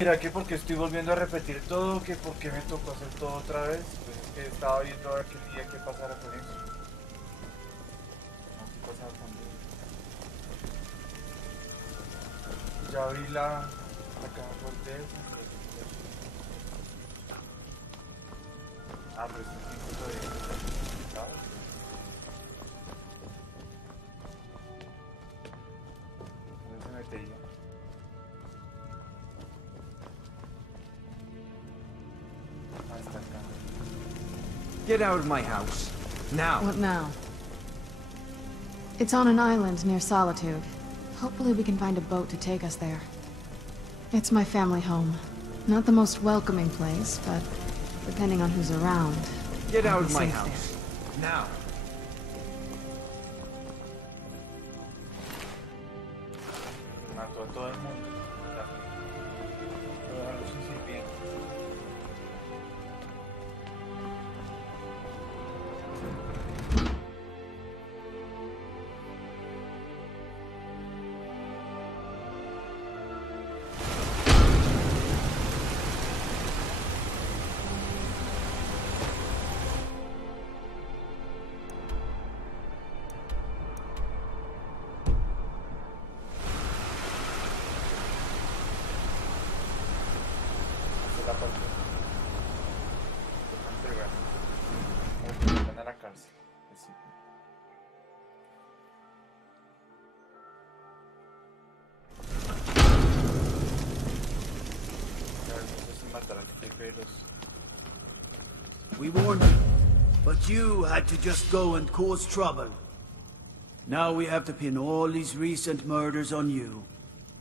Mira que porque estoy volviendo a repetir todo, que porque me tocó hacer todo otra vez, pues es que estaba viendo a ver qué día que pasara con eso. No, qué pasaba con eso. Ya abrí la caja fuerte esa. Ah, pero este tipo todavía no está certificado. ¿Dónde se mete ella? Get out of my house. Now. What now? It's on an island near Solitude. Hopefully we can find a boat to take us there. It's my family home. Not the most welcoming place, but depending on who's around, Get I'll out be of my safe house. Now. Mató a todo el mundo. Pero a los incipientes. Esta es la parte. Entregar. Van a la cárcel. Así. A ver, no sé si matar al jefe de los... We warned you, but you had to just go and cause trouble. Now we have to pin all these recent murders on you.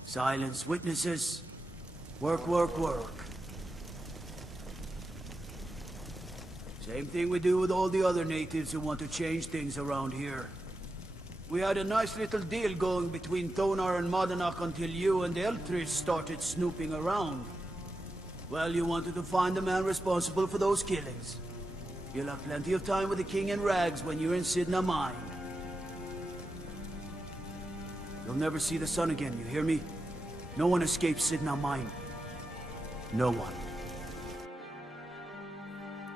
Silence witnesses. Work, work, work. Same thing we do with all the other natives who want to change things around here. We had a nice little deal going between Thonar and Madanach until you and Eltris started snooping around. Well, you wanted to find the man responsible for those killings. You'll have plenty of time with the king in rags when you're in Sidna Mine. You'll never see the sun again, you hear me? No one escapes Sidna Mine. No one.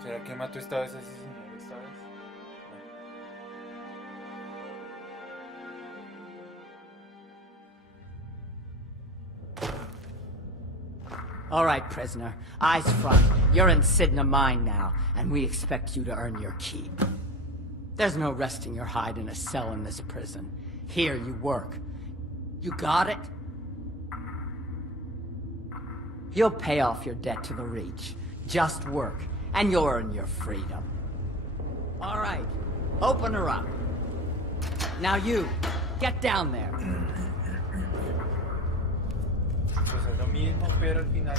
¿Será que mató esta vez a ese señor? ¿Esta vez? All right, prisoner. Eyes front. You're in Sidna Mine now, and we expect you to earn your keep. There's no resting your hide in a cell in this prison. Here you work. You got it? You'll pay off your debt to the Reach. Just work, and you'll earn your freedom. All right, open her up. Now you, get down there. Pues es lo mismo, pero al final...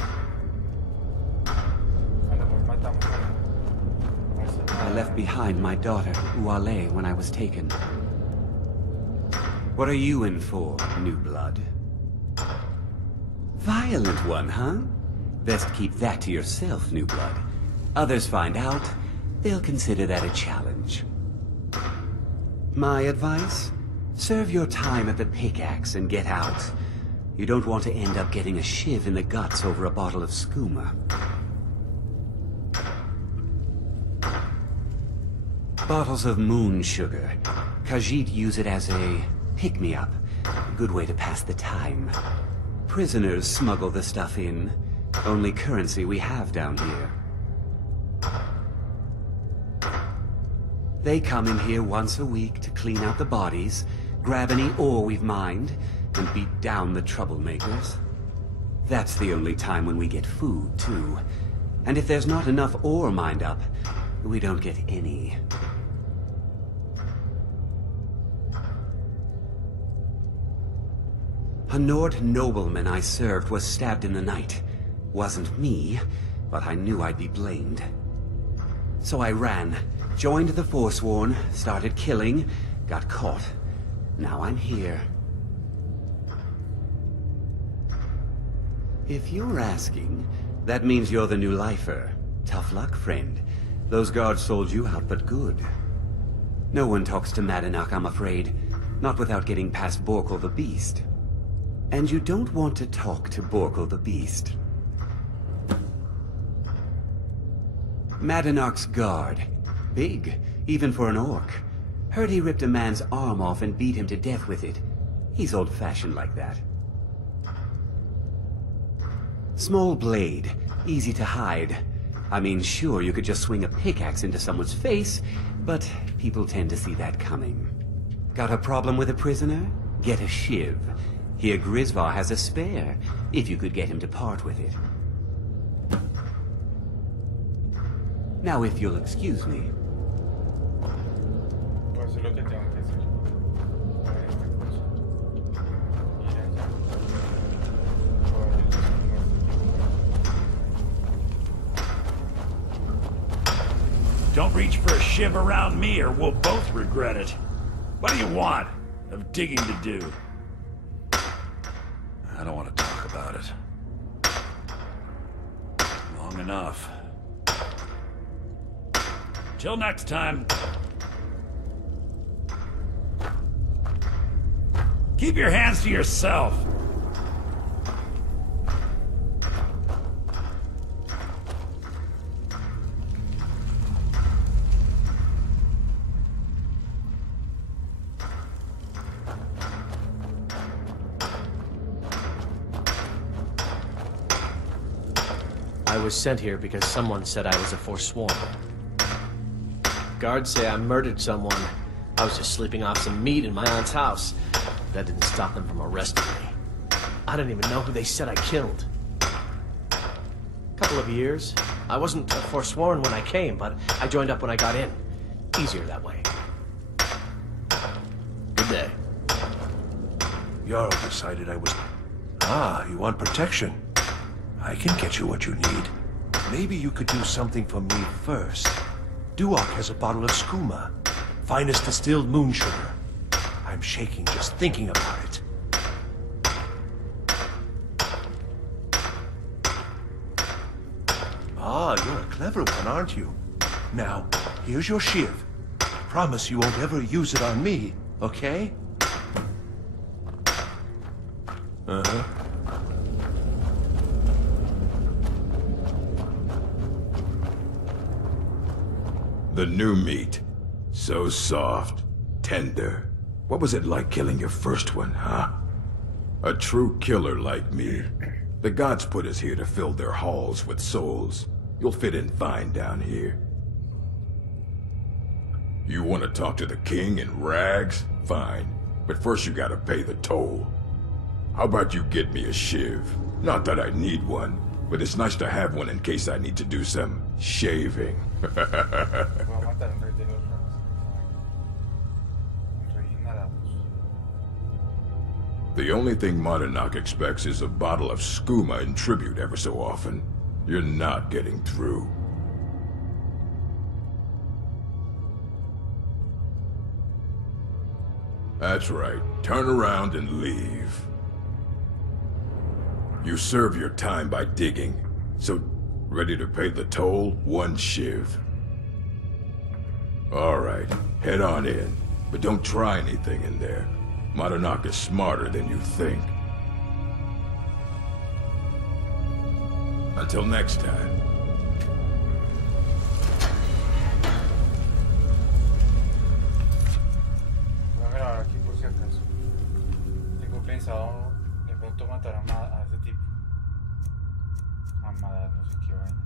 A lo mejor matamos a... I left behind my daughter, Uale, when I was taken. What are you in for, new blood? Violent one, huh? Best keep that to yourself, new blood. Others find out, they'll consider that a challenge. My advice? Serve your time at the pickaxe and get out. You don't want to end up getting a shiv in the guts over a bottle of skooma. Bottles of moon sugar. Khajiit use it as a pick-me-up. A good way to pass the time. Prisoners smuggle the stuff in. Only currency we have down here. They come in here once a week to clean out the bodies, grab any ore we've mined, and beat down the troublemakers. That's the only time when we get food, too. And if there's not enough ore mined up, we don't get any. A Nord nobleman I served was stabbed in the night. Wasn't me, but I knew I'd be blamed. So I ran, joined the Forsworn, started killing, got caught. Now I'm here. If you're asking, that means you're the new lifer. Tough luck, friend. Those guards sold you out, but good. No one talks to Madanach, I'm afraid. Not without getting past Borkul the Beast. And you don't want to talk to Borkul the Beast. Madanark's guard. Big, even for an orc. Heard he ripped a man's arm off and beat him to death with it. He's old-fashioned like that. Small blade, easy to hide. I mean, sure, you could just swing a pickaxe into someone's face, but people tend to see that coming. Got a problem with a prisoner? Get a shiv. Here Grisvar has a spare, if you could get him to part with it. Now, if you'll excuse me. Pues es lo que tengo que hacer. A ver, esta cosa. Ir allá. Don't reach for a shiv around me or we'll both regret it. What do you want? Of digging to do? I don't want to talk about it. Long enough. Till next time. Keep your hands to yourself. I was sent here because someone said I was a forsworn. Guards say I murdered someone. I was just sleeping off some meat in my aunt's house. That didn't stop them from arresting me. I don't even know who they said I killed. Couple of years. I wasn't a forsworn when I came, but I joined up when I got in. Easier that way. Good day. Jarl decided I was... Ah, you want protection? I can get you what you need. Maybe you could do something for me first. Duok has a bottle of skooma. Finest distilled moon sugar. I'm shaking just thinking about it. Ah, you're a clever one, aren't you? Now, here's your shiv. Promise you won't ever use it on me, okay? Uh-huh. The new meat. So soft, tender. What was it like killing your first one, huh? A true killer like me. The gods put us here to fill their halls with souls. You'll fit in fine down here. You want to talk to the king in rags? Fine. But first you gotta pay the toll. How about you get me a shiv? Not that I need one, but it's nice to have one in case I need to do some shaving. Voy a matar un rey de los rats. Un rey inhalados. The only thing Monarch expects is a bottle of skooma in tribute ever so often. You're not getting through. That's right. Turn around and leave. You serve your time by digging. So, ready to pay the toll? One shiv. Alright, head on in. But don't try anything in there. Monarch is smarter than you think. Until next time. Voy a grabar aquí por si acaso. Tengo pensado de pronto matar a ese tipo. A Madad, no sé qué vaina.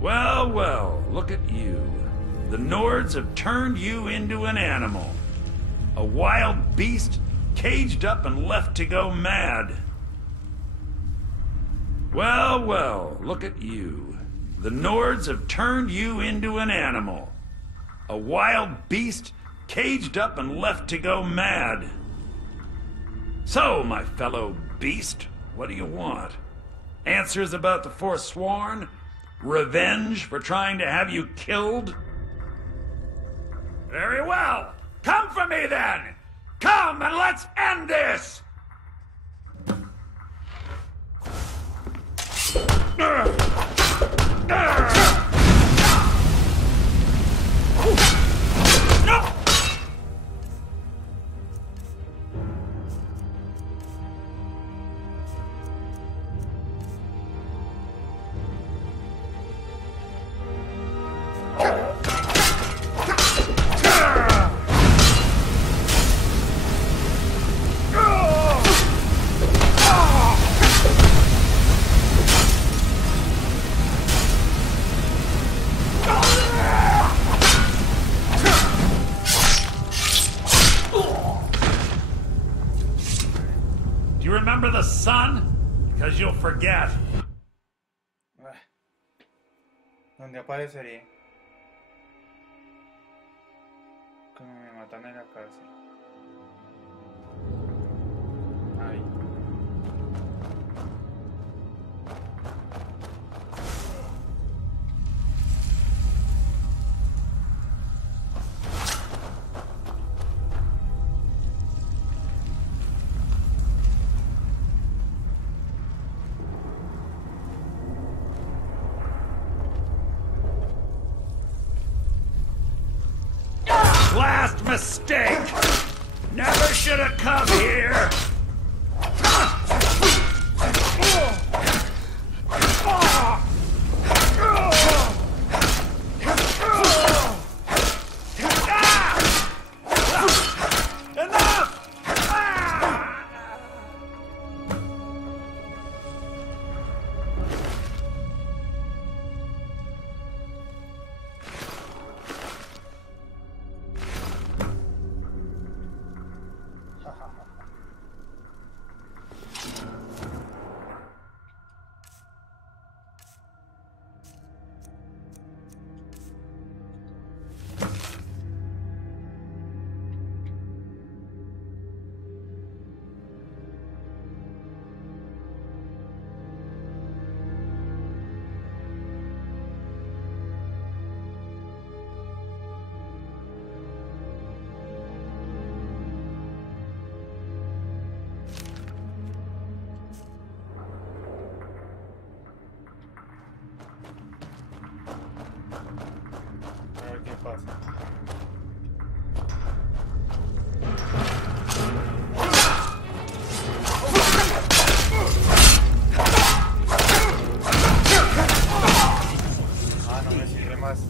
Well, well, look at you. The Nords have turned you into an animal. A wild beast caged up and left to go mad. Well, well, look at you. The Nords have turned you into an animal. A wild beast caged up and left to go mad. So, my fellow beast, what do you want? Answers about the Forsworn? Revenge for trying to have you killed? Very well. Come for me then! Come and let's end this! Remember the sun? Because you'll forget. ¿Dónde aparecería? Como me matan en la cárcel. Ahí. Last mistake! Never should have come here! Pasa. Ah, no me sirve más.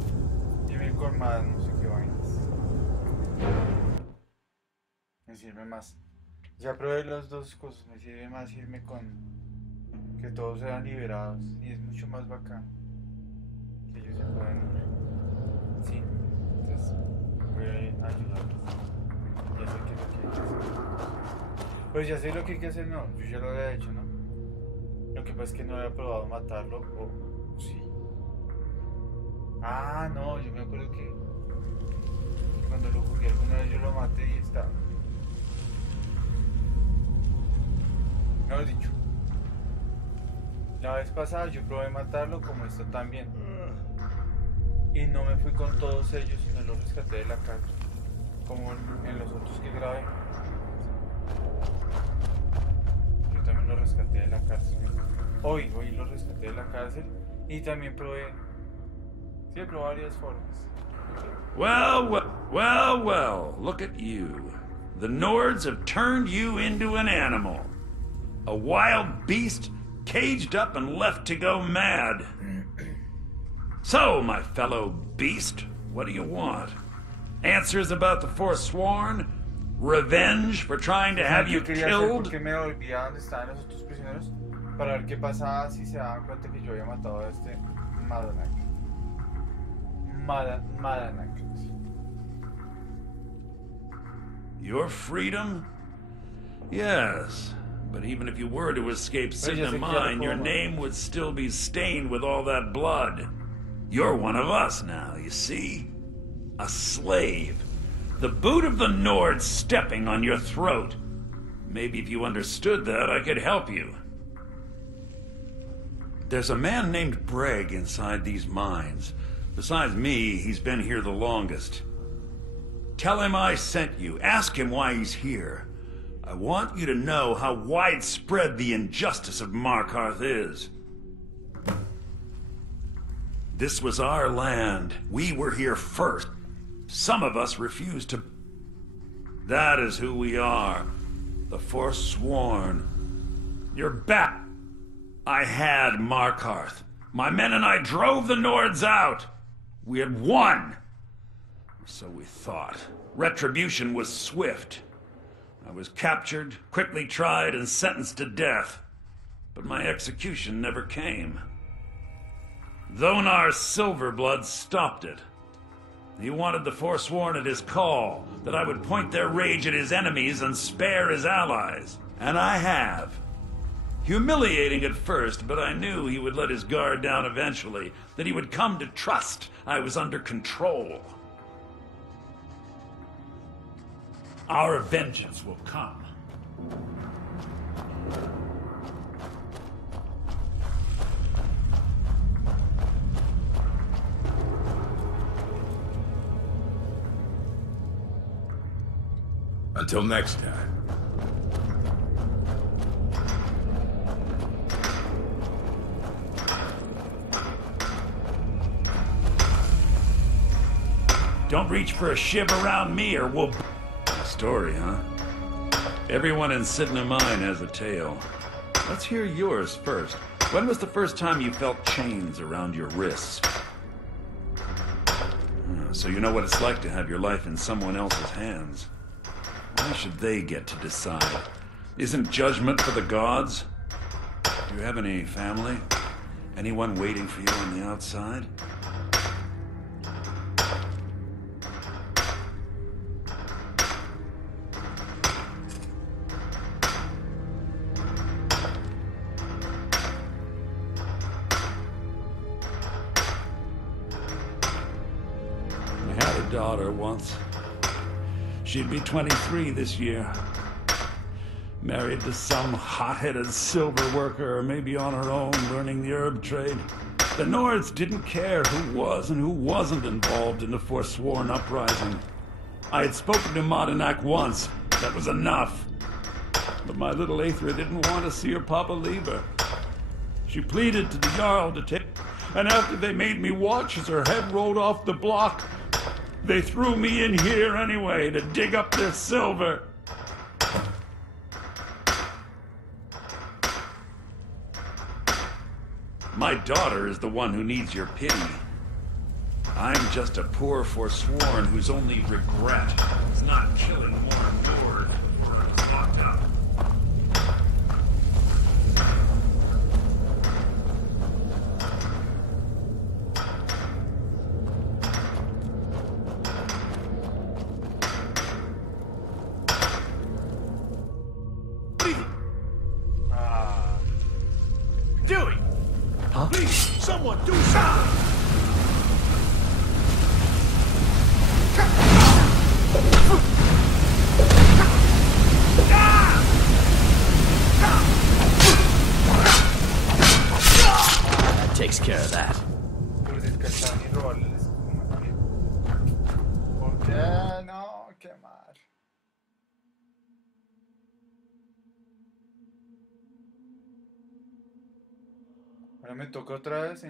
Dime con más, no sé qué vainas. Me sirve más. Ya probé las dos cosas. Me sirve más irme con que todos sean liberados. Y es mucho más bacán. Que ellos se puedan ir. Sí, entonces voy a ayudarles. Ya sé qué es lo que hay que hacer. Pues ya sé lo que hay que hacer, no, yo ya lo había hecho, ¿no? Lo que pasa es que no había probado matarlo, o sí. Ah, no, yo me acuerdo que cuando lo jugué alguna vez yo lo maté y estaba. Mejor dicho, la vez pasada yo probé matarlo como esta también. Y no me fui con todos ellos, sino los rescaté de la cárcel, como en los otros que grabé. Yo también los rescaté de la cárcel. Hoy los rescaté de la cárcel y también probé. Sí, probé varias formas. Well, look at you. The Nords have turned you into an animal. A wild beast caged up and left to go mad. So, my fellow beast, what do you want? Answers about the Forsworn? Revenge for trying to have you killed? Porque me olvidaba dónde estaban los otros prisioneros para ver qué pasaba si se daban cuenta que yo había matado a este Madanak. Your freedom? Yes. But even if you were to escape Sidna Mine, your name would still be stained with all that blood. You're one of us now, you see? A slave. The boot of the Nord stepping on your throat. Maybe if you understood that, I could help you. There's a man named Breg inside these mines. Besides me, he's been here the longest. Tell him I sent you. Ask him why he's here. I want you to know how widespread the injustice of Markarth is. This was our land. We were here first. Some of us refused to... That is who we are. The Forsworn. You're back. I had Markarth. My men and I drove the Nords out. We had won. So we thought. Retribution was swift. I was captured, quickly tried, and sentenced to death. But my execution never came. Dhonar's Silverblood stopped it. He wanted the Forsworn at his call, that I would point their rage at his enemies and spare his allies. And I have. Humiliating at first, but I knew he would let his guard down eventually, that he would come to trust I was under control. Our vengeance will come. Until next time. Don't reach for a shiv around me or we'll... Story, huh? Everyone in Sidna Mine has a tale. Let's hear yours first. When was the first time you felt chains around your wrists? So you know what it's like to have your life in someone else's hands. Why should they get to decide? Isn't judgment for the gods? Do you have any family? Anyone waiting for you on the outside? I had a daughter once. She'd be 23 this year. Married to some hot-headed silver worker, or maybe on her own, learning the herb trade. The Nords didn't care who was and who wasn't involved in the Forsworn uprising. I had spoken to Madanak once. That was enough. But my little Aethra didn't want to see her papa leave her. She pleaded to the Jarl to take... And after they made me watch as her head rolled off the block, they threw me in here anyway to dig up their silver. My daughter is the one who needs your pity. I'm just a poor Forsworn whose only regret is not killing more Nord before I was locked up. Someone do something! That takes care of that. ¿Por qué no quemar? Ahora me toca otra vez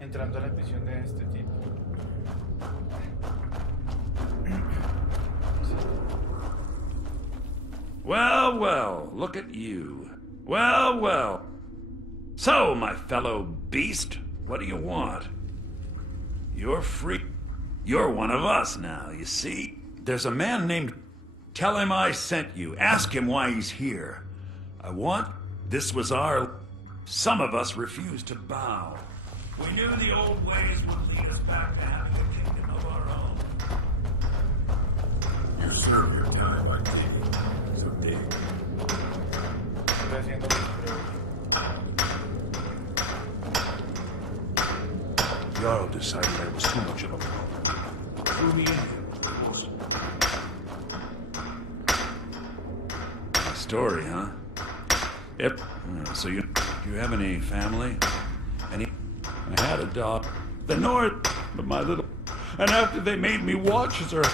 entrando a la misión de este tipo. Well, well, look at you. Well, well. So, my fellow beast, what do you want? You're free. You're one of us now, you see. There's a man named... Tell him I sent you. Ask him why he's here. I want... This was our... Some of us refused to bow. We knew the old ways would lead us back to having a kingdom of our own. You serve your time like king. So dig. Jarl decided I was too much of a problem. Threw me in here. A story, huh? Yep. So you have any family? I had a daughter. The North, but my little... And after they made me watch as her...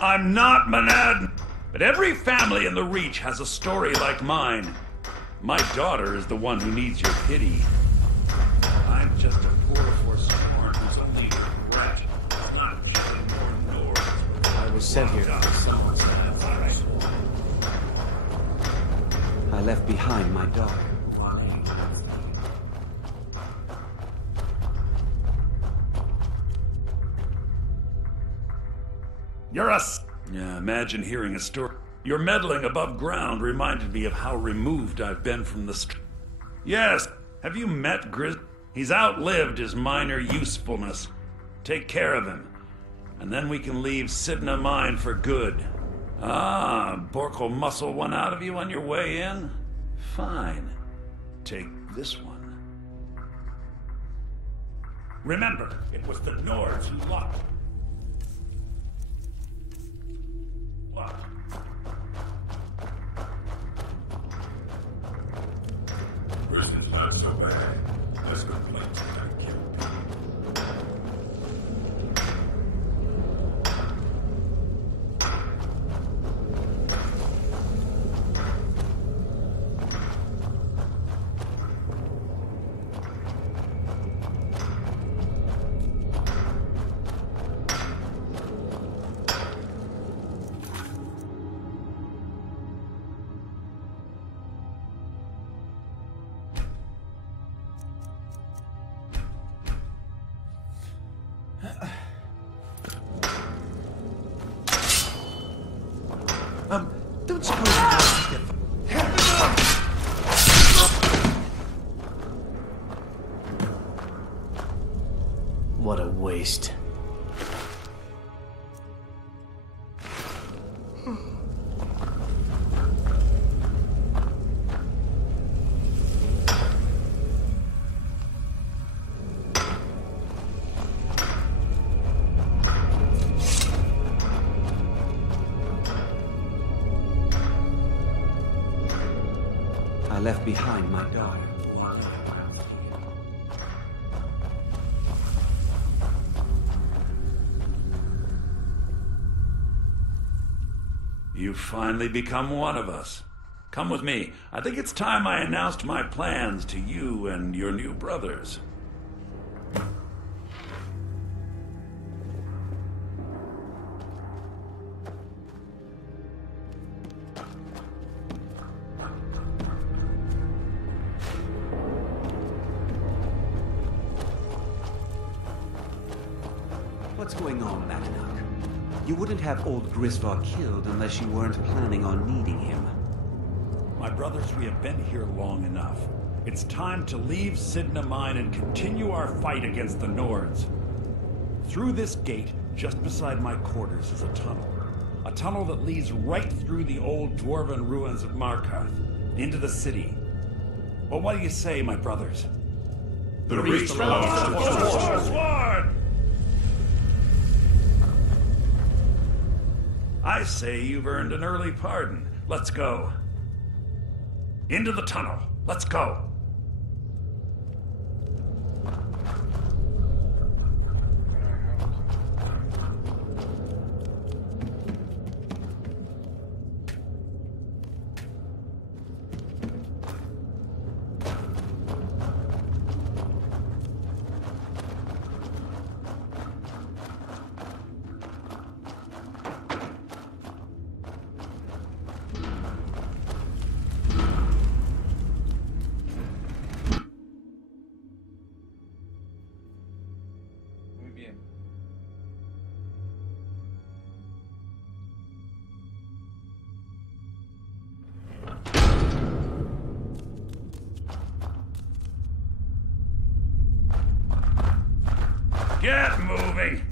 I'm not Manad, but every family in the Reach has a story like mine. My daughter is the one who needs your pity. I'm just a poor Forsworn whose was sent here because someone's I left behind my daughter. You're us. Yeah, imagine hearing a story. Your meddling above ground reminded me of how removed I've been from the street. Yes, have you met Grizz? He's outlived his minor usefulness. Take care of him, and then we can leave Sidna Mine for good. Ah, Bork will muscle one out of you on your way in? Fine. Take this one. Remember, it was the Nords who locked. What? Britain's not so bad. There's complaints that I killed people. Don't suppose you want to get... What a waste. I left behind my daughter. You've finally become one of us. Come with me. I think it's time I announced my plans to you and your new brothers. What's going on, Matinok? You wouldn't have old Grisvar killed unless you weren't planning on needing him. My brothers, we have been here long enough. It's time to leave Sidna Mine and continue our fight against the Nords. Through this gate, just beside my quarters, is a tunnel. A tunnel that leads right through the old dwarven ruins of Markarth, into the city. Well, what do you say, my brothers? The reach belongs to the Sword! I say you've earned an early pardon. Let's go. Into the tunnel. Let's go. Get moving!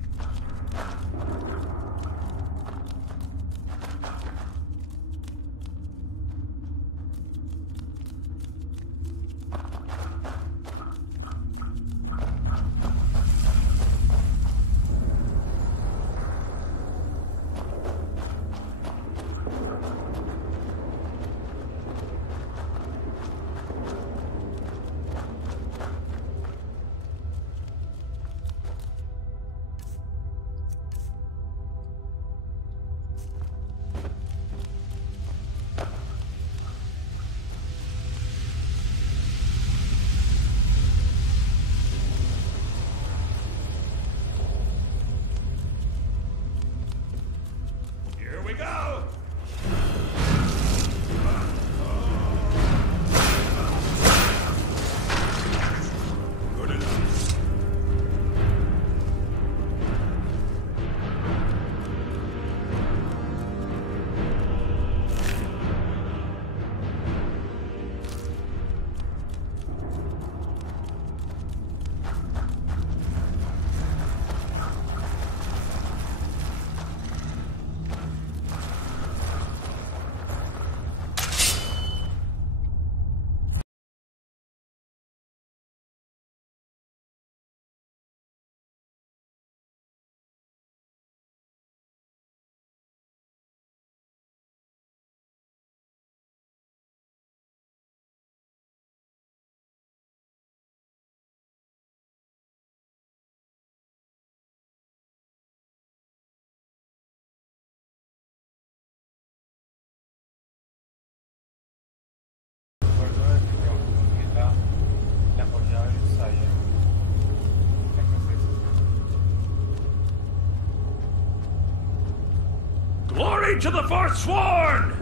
Glory to the Forsworn!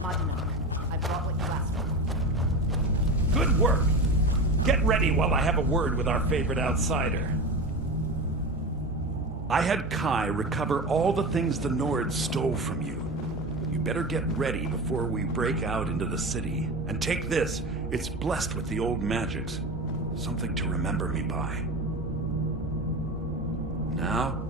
Madina, I brought what you asked for. Good work. Get ready while I have a word with our favorite outsider. I had Kai recover all the things the Nords stole from you. You better get ready before we break out into the city. And take this. It's blessed with the old magics. Something to remember me by. Now,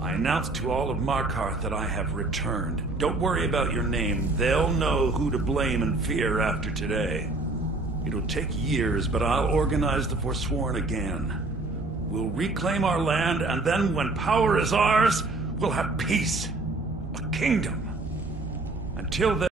I announce to all of Markarth that I have returned. Don't worry about your name. They'll know who to blame and fear after today. It'll take years, but I'll organize the Forsworn again. We'll reclaim our land, and then when power is ours, we'll have peace. A kingdom. Until then...